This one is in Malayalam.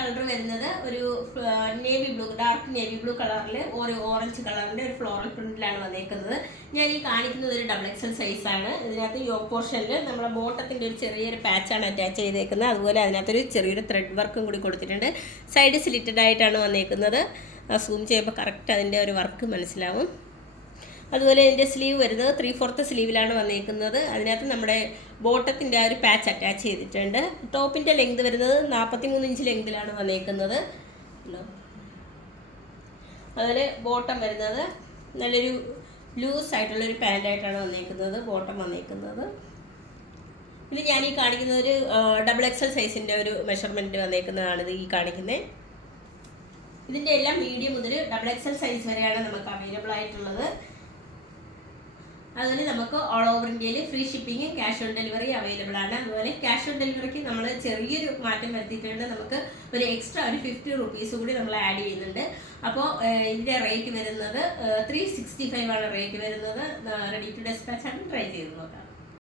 കളർ വരുന്നത് ഒരു navy blue, dark navy blue കളറിൽ ഒരു ഓറഞ്ച് കളറിൻ്റെ ഒരു ഫ്ലോറൽ പ്രിന്റിലാണ് വന്നേക്കുന്നത്. ഞാൻ ഈ കാണിക്കുന്നത് ഒരു XXL സൈസാണ്. ഇതിനകത്ത് യോക്ക് പോർഷനിൽ നമ്മുടെ ബോട്ടത്തിൻ്റെ ഒരു ചെറിയൊരു പാച്ചാണ് അറ്റാച്ച് ചെയ്തേക്കുന്നത്. അതുപോലെ അതിനകത്തൊരു ചെറിയൊരു ത്രെഡ് വർക്കും കൂടി കൊടുത്തിട്ടുണ്ട്. സൈഡ് സ്ലിറ്റഡ് ആയിട്ടാണ് വന്നേക്കുന്നത്. സൂം ചെയ്യുമ്പോൾ കറക്റ്റ് അതിൻ്റെ ഒരു വർക്ക് മനസ്സിലാവും. അതുപോലെ ഇതിൻ്റെ സ്ലീവ് വരുന്നത് 3/4 സ്ലീവിലാണ് വന്നേക്കുന്നത്. അതിനകത്ത് നമ്മുടെ ബോട്ടത്തിൻ്റെ ആ ഒരു പാച്ച് അറ്റാച്ച് ചെയ്തിട്ടുണ്ട്. ടോപ്പിൻ്റെ ലെങ്ത് വരുന്നത് 43 ഇഞ്ച് ലെങ്തിലാണ് വന്നേക്കുന്നത്. അതുപോലെ ബോട്ടം വരുന്നത് നല്ലൊരു ലൂസ് ആയിട്ടുള്ളൊരു പാൻറ്റായിട്ടാണ് വന്നേക്കുന്നത് ബോട്ടം വന്നേക്കുന്നത്. പിന്നെ ഞാൻ ഈ കാണിക്കുന്ന ഒരു XXL സൈസിൻ്റെ ഒരു മെഷർമെൻറ്റ് വന്നേക്കുന്നതാണിത് ഈ കാണിക്കുന്നത്. ഇതിൻ്റെ എല്ലാം മീഡിയം മുതൽ XXL സൈസ് വരെയാണ് നമുക്ക് അവൈലബിൾ ആയിട്ടുള്ളത്. അതുപോലെ നമുക്ക് ഓൾ ഓവർ ഇന്ത്യയിൽ free shipping, cash on delivery available ആണ്. അതുപോലെ ക്യാഷ് ഓൺ ഡെലിവറിക്ക് നമ്മൾ ചെറിയൊരു മാറ്റം വരുത്തിയിട്ടുണ്ട്. നമുക്ക് ഒരു എക്സ്ട്രാ ഒരു 50 റുപ്പീസ് കൂടി നമ്മൾ ആഡ് ചെയ്യുന്നുണ്ട്. അപ്പോൾ ഇതിൻ്റെ റേറ്റ് വരുന്നത് 365 ആണ് റേറ്റ് വരുന്നത്. റെഡി ടു ഡെസ്പാച്ച് ആണ്. ട്രൈ ചെയ്ത് നോക്കാം.